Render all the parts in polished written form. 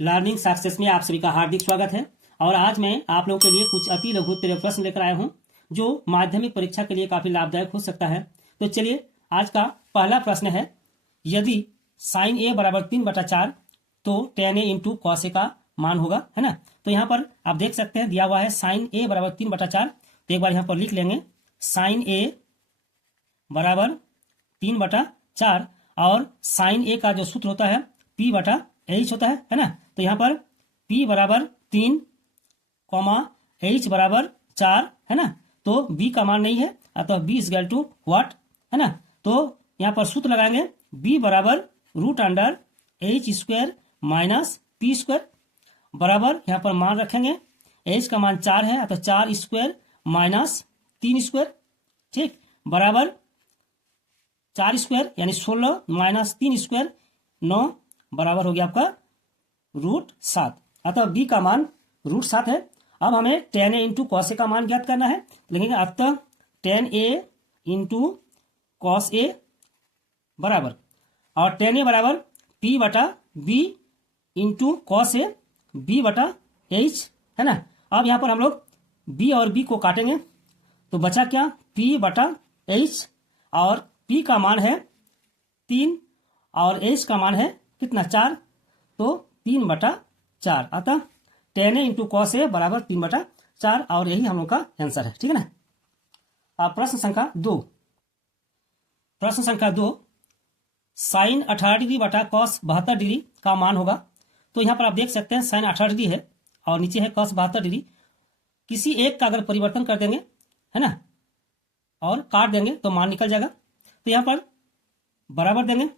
Learning success में आप सभी का हार्दिक स्वागत है। और आज मैं आप लोगों के लिए कुछ अति लघुत्तरीय प्रश्न लेकर आया हूं जो माध्यमिक परीक्षा के लिए काफी लाभदायक हो सकता है। तो चलिए, आज का पहला प्रश्न है, यदि साइन ए बराबर 3/4 तो tan a into cos A का मान होगा, है ना। तो यहाँ पर आप देख सकते हैं दिया हुआ है साइन ए बराबर 3/4। तो एक बार यहाँ पर लिख लेंगे साइन ए बराबर 3/4 और साइन ए का जो सूत्र होता है P/H होता है ना। तो यहाँ पर P बराबर 3, H बराबर 4, है ना। तो B का मान नहीं है, अतः B is equal to what, है ना। तो यहाँ पर सूत्र लगाएंगे B बराबर √H² माइनस P² बराबर, यहाँ पर मान रखेंगे H का मान 4 है, अतः 4² माइनस 3², ठीक, बराबर 4² यानी 16 माइनस 3² 9 बराबर हो गया आपका √7। अतः बी का मान √7 है। अब हमें tan a into cos A का मान ज्ञात करना है। लिखेंगे अतः tan a into cos A बराबर, और tan a बराबर P/B into cos A B/H, है ना। अब यहाँ पर हम लोग B और B को काटेंगे तो बचा क्या, P/H, और P का मान है 3 और H का मान है कितना, 4, तो 3/4। अतः tan a into cos A बराबर 3/4, और यही हम लोग का आंसर है, ठीक है ना। अब प्रश्न संख्या 2। प्रश्न संख्या 2, साइन 18 डिग्री बटा कॉस 72 डिग्री का मान होगा। तो यहाँ पर आप देख सकते हैं साइन 18 डिग्री है और नीचे है कॉस 72 डिग्री। किसी एक का अगर परिवर्तन कर देंगे, है ना, और काट देंगे तो मान निकल जाएगा। तो यहाँ पर बराबर देंगे,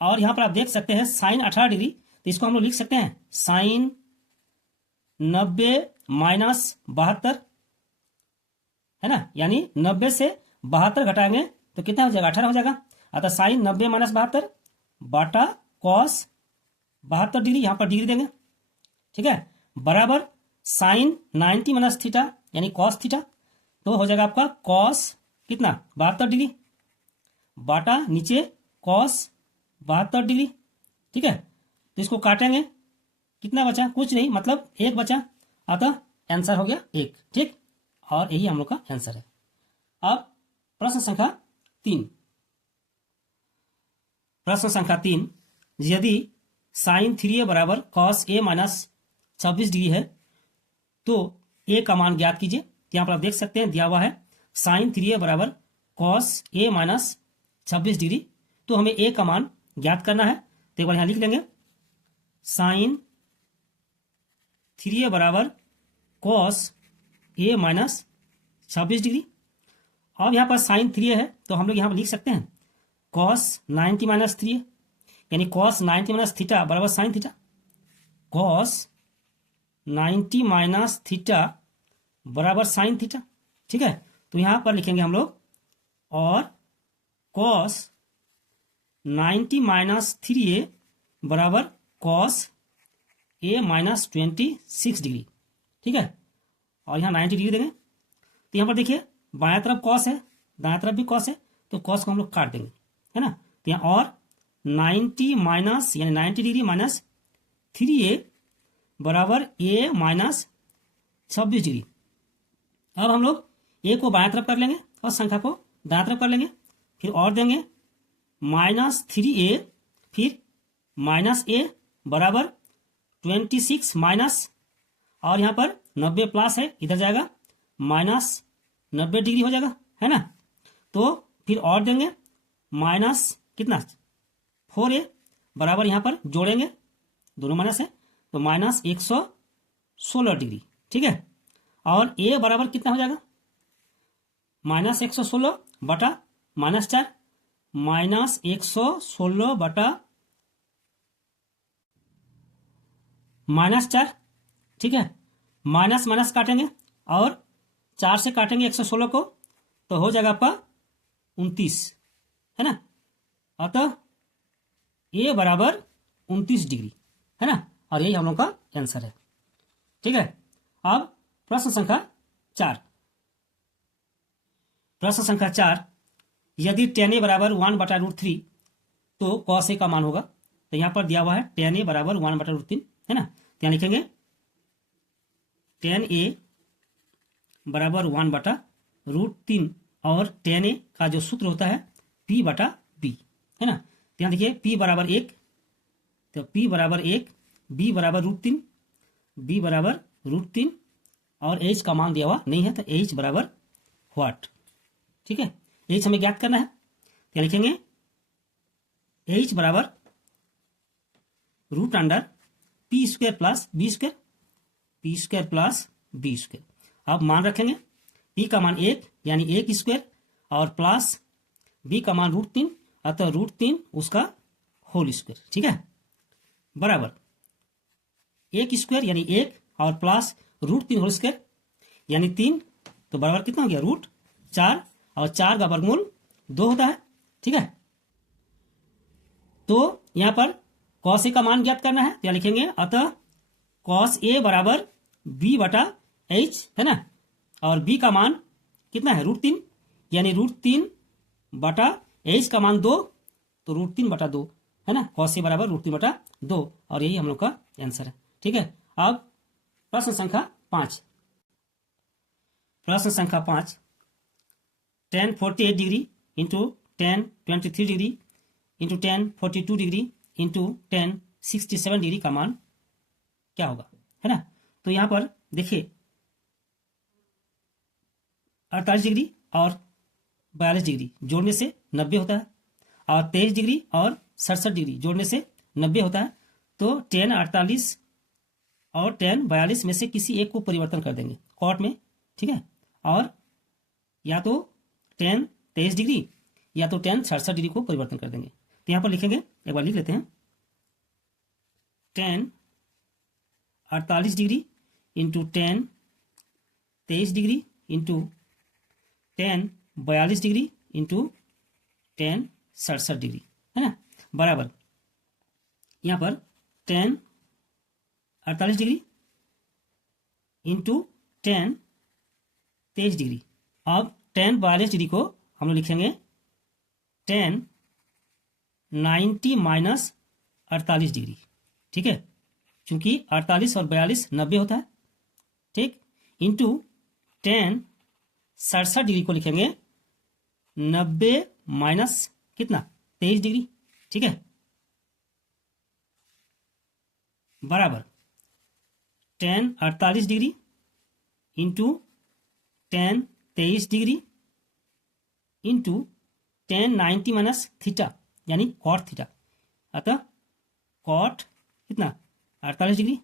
और यहाँ पर आप देख सकते हैं साइन 18 डिग्री, तो इसको हम लोग लिख सकते हैं साइन 90 माइनस 72, है ना, यानी 90 से 72 घटाएंगे तो कितना हो जाएगा, 18 हो जाएगा। अतः साइन 90 माइनस 72 बटा कॉस 72 डिग्री, यहाँ पर डिग्री देंगे, ठीक है, बराबर साइन 90 माइनस थीटा यानी कॉस थीटा, तो हो जाएगा आपका कॉस कितना 72 डिग्री बाटा नीचे कॉस 72 डिग्री, ठीक है। तो इसको काटेंगे, कितना बचा, कुछ नहीं, मतलब 1 बचा, अतः आंसर हो गया 1, ठीक, और यही हम लोग का आंसर है। अब प्रश्न संख्या 3। प्रश्न संख्या 3, यदि साइन 3a बराबर कॉस a माइनस 26 डिग्री है तो a का मान ज्ञात कीजिए। तो यहाँ पर आप देख सकते हैं दिया हुआ है साइन 3a बराबर कॉस a माइनस 26 डिग्री, तो हमें a का मान ज्ञात करना है। तो एक बार यहाँ लिख लेंगे साइन 3a बराबर कॉस a माइनस 26 डिग्री। अब यहाँ पर साइन 3a है तो हम लोग यहाँ पर लिख सकते हैं कॉस 90 माइनस 3a, यानी कॉस 90 माइनस थीटा बराबर sine theta, cos 90 minus theta बराबर साइन थीटा, ठीक है। तो यहाँ पर लिखेंगे हम लोग, और कॉस 90 माइनस 3a बराबर कॉस a माइनस 26 डिग्री, ठीक है, और यहाँ 90 डिग्री देंगे। तो यहाँ पर देखिए बाएं तरफ कॉस है, दाएं तरफ भी कॉस है, तो कॉस को हम लोग काट देंगे, है ना। तो यहाँ और 90 माइनस यानी 90 डिग्री माइनस 3a बराबर a माइनस 26 डिग्री। अब हम लोग a को बाएं तरफ कर लेंगे और संख्या को दाएं तरफ कर लेंगे, फिर और देंगे माइनस 3a, फिर माइनस a बराबर 26 माइनस, और यहाँ पर 90 प्लस है, इधर जाएगा माइनस 90 डिग्री हो जाएगा, है ना। तो फिर और देंगे माइनस कितना 4a बराबर, यहाँ पर जोड़ेंगे, दोनों माइनस है, तो माइनस 116 डिग्री, ठीक है। और a बराबर कितना हो जाएगा, माइनस 116 बटा माइनस 4, माइनस 116 बटा माइनस 4, ठीक है। माइनस माइनस काटेंगे और 4 से काटेंगे 116 को, तो हो जाएगा आपका 29, है ना। अतः a बराबर 29 डिग्री, है ना, और यही हम लोग का आंसर है, ठीक है। अब प्रश्न संख्या 4। प्रश्न संख्या 4, यदि tan a बराबर 1/√3 तो cos a का मान होगा। तो यहाँ पर दिया हुआ है tan a बराबर 1/√3, है ना। तो यहाँ लिखेंगे tan a बराबर 1/√3 और tan a का जो सूत्र होता है P/B, है ना। तो यहाँ देखिए P बराबर 1, तो P बराबर 1, B बराबर √3, B बराबर √3 और H का मान दिया हुआ नहीं है, तो H बराबर व्हाट, ठीक है। H हमें ज्ञात करना है, तो लिखेंगे H बराबर √P² plus B², P² plus B²। अब मान रखेंगे, P का मान 1 यानी 1² और प्लस B का मान √3, अतः √3 उसका होल स्क्वायर, ठीक है, बराबर 1² यानी 1 और प्लस √3 होल स्क्वायर यानी 3, तो बराबर कितना हो गया √4 और 4 का वर्गमूल 2 होता है, ठीक है। तो यहां पर cos a का मान ज्ञात करना है, तो यहां लिखेंगे अतः cos a बराबर B/H, है ना, और B का मान कितना है √3 यानी √3/H का मान 2, तो √3/2, है ना। cos a बराबर √3/2 और यही हम लोग का आंसर है, ठीक है। अब प्रश्न संख्या 5, tan 48 degree into tan 23 degree into tan 42 degree into tan 67 degree का मान क्या होगा, है ना। तो यहां पर देखिए 48 डिग्री और 42 डिग्री जोड़ने से 90 होता है और 23 डिग्री और 67 डिग्री जोड़ने से 90 होता है। तो tan 48 और tan 42 में से किसी एक को परिवर्तन कर देंगे कॉट में, ठीक है, और या तो tan 23 डिग्री या तो tan 67 डिग्री को परिवर्तन कर देंगे। तो यहां पर लिखेंगे, एक बार लिख लेते हैं, tan 48 degree into tan 23 degree into tan 42 degree into tan 67 degree, है ना, बराबर यहां पर tan 48 degree into tan 23 degree. अब tan 42 डिग्री को हम लोग लिखेंगे tan 90 माइनस 48 डिग्री, ठीक है, क्योंकि 48 और 42 90 होता है, ठीक, इंटू tan 67 डिग्री को लिखेंगे 90 माइनस कितना 23 डिग्री, ठीक है, बराबर tan 48 degree into tan 23 degree into tan 90 minus theta यानी कॉट थीटा, अतः कॉट कितना 48 डिग्री,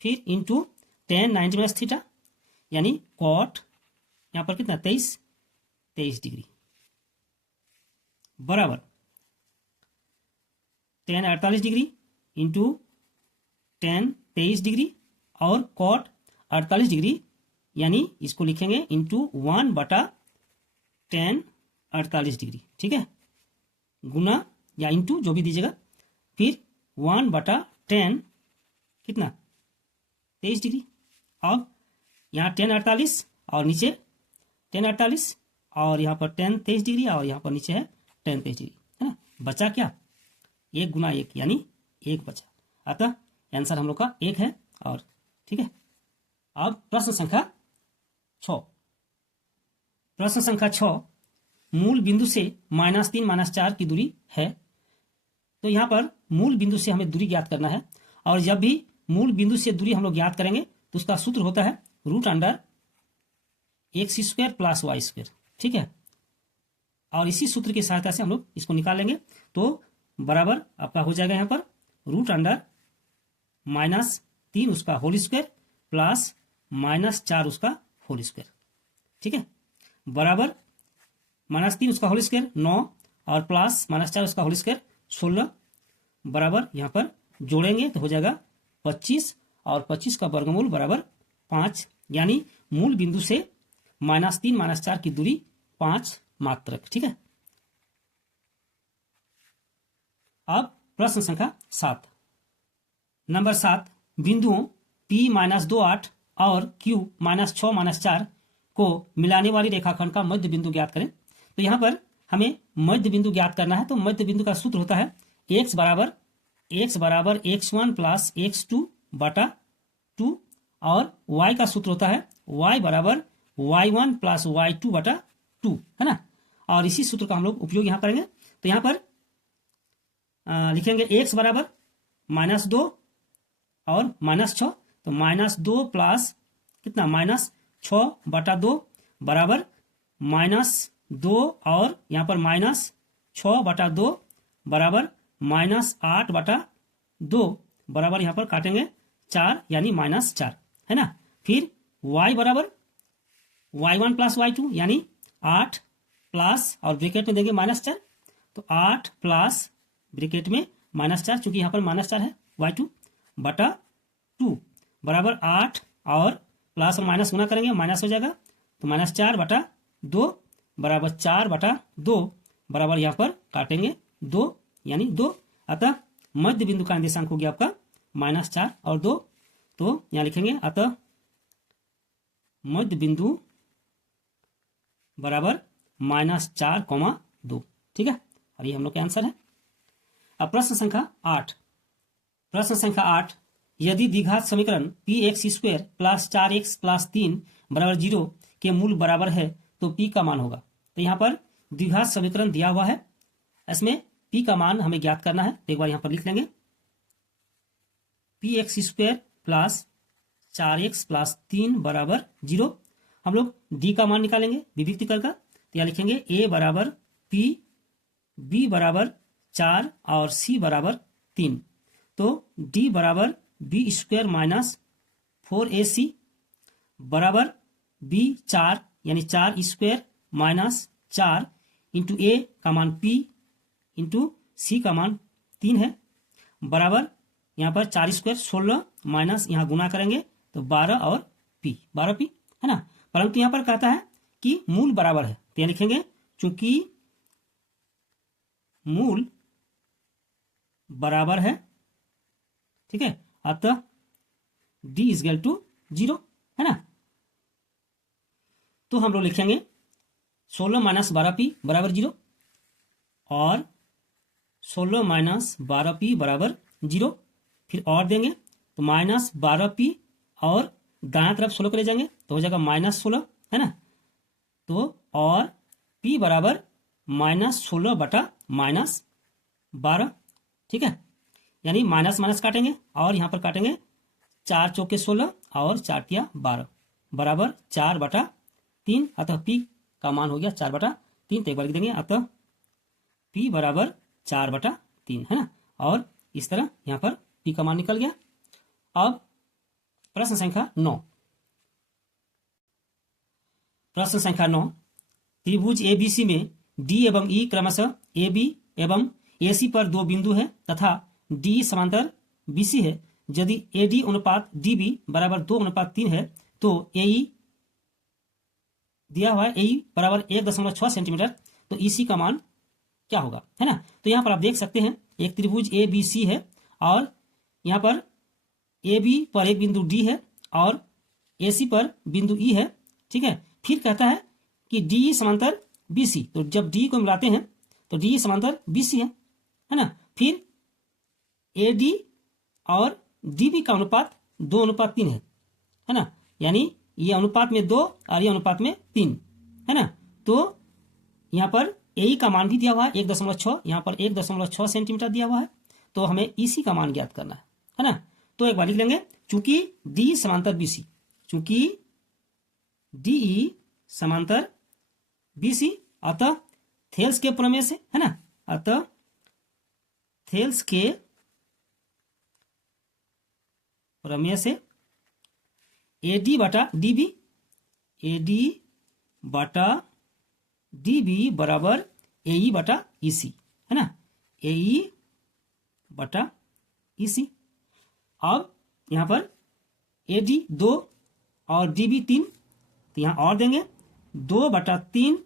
फिर इंटू tan 90 माइनस थीटा यानी कॉट यहाँ पर कितना 23 डिग्री, बराबर tan 48 degree into tan 23 degree और कॉट 48 डिग्री यानी इसको लिखेंगे इंटू 1/tan 48 डिग्री, ठीक है, गुना या इंटू जो भी दीजिएगा, फिर 1/tan कितना 23 डिग्री। अब यहाँ tan 48 और नीचे tan 48 और यहाँ पर tan 23 डिग्री और यहाँ पर नीचे है tan 23 डिग्री, है ना, बचा क्या 1 गुना 1 यानी 1 बचा, अतः आंसर हम लोग का 1 है, और ठीक है। अब प्रश्न संख्या 6, मूल बिंदु से -3 -4 की दूरी है। तो यहाँ पर मूल बिंदु से हमें दूरी ज्ञात करना है, और जब भी मूल बिंदु से दूरी हम लोग ज्ञात करेंगे तो उसका सूत्र होता है √x² प्लस y², ठीक है, और इसी सूत्र की सहायता से हम लोग इसको निकाल लेंगे। तो बराबर आपका हो जाएगा यहाँ पर √-3 उसका होल स्क्वायर प्लस -4 उसका होल स्क्वायर, ठीक है, बराबर -3 उसका होल स्क्वायर 9 और प्लस -4 उसका होल स्क्वायर 16, बराबर यहाँ पर जोड़ेंगे तो हो जाएगा 25 और 25 का वर्गमूल बराबर 5, यानी मूल बिंदु से -3 -4 की दूरी 5 मात्रक, ठीक है। अब प्रश्न संख्या 7, नंबर 7, बिंदुओं P -2 8 और Q -6 -4 को मिलाने वाली रेखाखंड का मध्य बिंदु ज्ञात करें। तो यहाँ पर हमें मध्य बिंदु ज्ञात करना है, तो मध्य बिंदु का सूत्र होता है x बराबर x बराबर x1 प्लस x2 बटा 2 और y का सूत्र होता है y बराबर y1 प्लस y2 बटा 2, है ना। और इसी सूत्र का हम लोग उपयोग यहाँ करेंगे। तो यहाँ पर लिखेंगे x बराबर -2 और -6, तो -2 प्लस कितना -6 बटा 2 बराबर -2 और यहाँ पर -6 बटा 2 बराबर -8 बटा 2 बराबर यहाँ पर काटेंगे 4 यानी -4, है ना। फिर y बराबर y1 प्लस y2 यानी 8 प्लस और ब्रैकेट में देंगे -4, तो 8 प्लस ब्रैकेट में -4, चूंकि यहाँ पर -4 है, y2 बटा 2 बराबर 8 और प्लस और माइनस गुना करेंगे माइनस हो जाएगा, तो -4 बटा 2 बराबर 4 बटा 2 बराबर यहाँ पर काटेंगे 2 यानी 2। अतः मध्य बिंदु का निर्देशांक हो गया आपका -4 और 2। तो यहाँ लिखेंगे अतः मध्य बिंदु बराबर -4, 2, ठीक है। और ये हम लोग का आंसर है। अब प्रश्न संख्या 8। प्रश्न संख्या 8, यदि द्विघात समीकरण px² प्लस 4x प्लस 3 बराबर 0 के मूल बराबर है तो p का मान होगा। तो यहाँ पर द्विघात समीकरण दिया हुआ है, इसमें p का मान हमें ज्ञात करना है। तो एक बार यहाँ पर लिख लेंगे px² प्लस 4x प्लस 3 बराबर 0। हम लोग d का मान निकालेंगे विभक्ति कर का, तो यहाँ लिखेंगे a बराबर p, b बराबर 4 और c बराबर 3। तो d बराबर b² माइनस 4ac बराबर b 4 यानी 4² माइनस 4 इंटू a का मान p इंटू c का मान 3 है, बराबर यहाँ पर 4² 16 माइनस यहाँ गुना करेंगे तो 12 और p 12p, है ना। परंतु यहाँ पर कहता है कि मूल बराबर है, तो यहाँ लिखेंगे चूंकि मूल बराबर है, ठीक है, अतः d इज इक्वल टू 0, है ना। तो हम लोग लिखेंगे 16 माइनस 12p बराबर 0 और 16 माइनस 12p बराबर 0। फिर और देंगे तो -12p और दाएं तरफ 16 को ले जाएंगे तो हो जाएगा -16, है ना। तो और p बराबर -16 बटा -12, ठीक है, यानी माइनस माइनस काटेंगे और यहाँ पर काटेंगे 4 चौके 16 और 4 तिया 12 बराबर 4 बटा 3। अतः p का मान हो गया 4 बटा 3। तो एक बार लिख देंगे अतः p बराबर 4 बटा 3, है ना। और इस तरह यहाँ पर p का मान निकल गया। अब प्रश्न संख्या 9। प्रश्न संख्या 9, त्रिभुज ABC में D एवं E क्रमशः AB एवं AC पर 2 बिंदु है तथा D समांतर BC है। यदि AD अनुपात DB बराबर 2:3 है तो AE दिया हुआ है, AE बराबर 1.6 सेंटीमीटर, तो EC का मान क्या होगा, है ना। तो यहाँ पर आप देख सकते हैं एक त्रिभुज ABC है और यहाँ पर AB पर एक बिंदु D है और AC पर बिंदु E है, ठीक है। फिर कहता है कि DE समांतर BC, तो जब D को मिलाते हैं तो DE समांतर BC है ना। फिर AD और DB का अनुपात 2:3 है ना, यानी ये अनुपात में 2 और ये अनुपात में 3, है ना। तो यहाँ पर AE का मान भी दिया हुआ है 1.6, यहाँ पर 1.6 सेंटीमीटर दिया हुआ है, तो हमें EC का मान ज्ञात करना है ना। तो एक बार लिख लेंगे चूंकि D समांतर BC, चूंकि DE समांतर BC, अतः थेल्स के प्रमेय से, है ना, अतः थेल्स के प्रमेय से AD बटा DB, AD बटा DB बराबर AE बटा EC, है ना, AE बटा EC। अब यहाँ पर AD 2 और DB 3, तो यहाँ और देंगे 2/3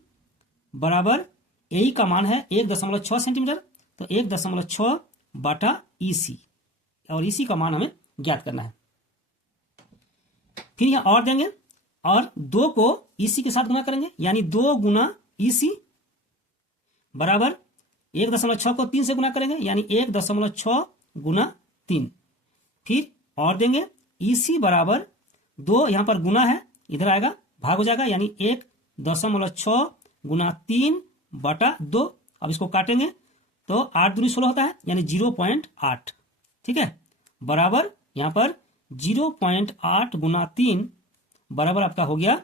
बराबर AE का मान है 1.6 सेंटीमीटर, तो 1.6 बटा EC, और EC का मान हमें ज्ञात करना है। फिर यहाँ और देंगे और 2 को EC के साथ गुना करेंगे, यानी 2 गुना EC बराबर 1.6 को 3 से गुना करेंगे, यानी 1.6 गुना 3, फिर और देंगे इसी बराबर 2, यहाँ पर गुना है इधर आएगा भाग हो जाएगा, यानी 1.6 गुना 3 बटा 2। अब इसको काटेंगे तो 8 दूनी 16 होता है, यानी 0.8, ठीक है, बराबर यहाँ पर 0.8 गुना 3 बराबर आपका हो गया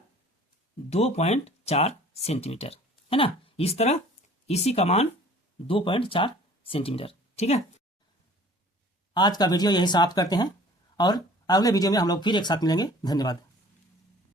2.4 सेंटीमीटर, है ना। इस तरह इसी का मान 2.4 सेंटीमीटर, ठीक है। आज का वीडियो यही समाप्त करते हैं और अगले वीडियो में हम लोग फिर एक साथ मिलेंगे। धन्यवाद।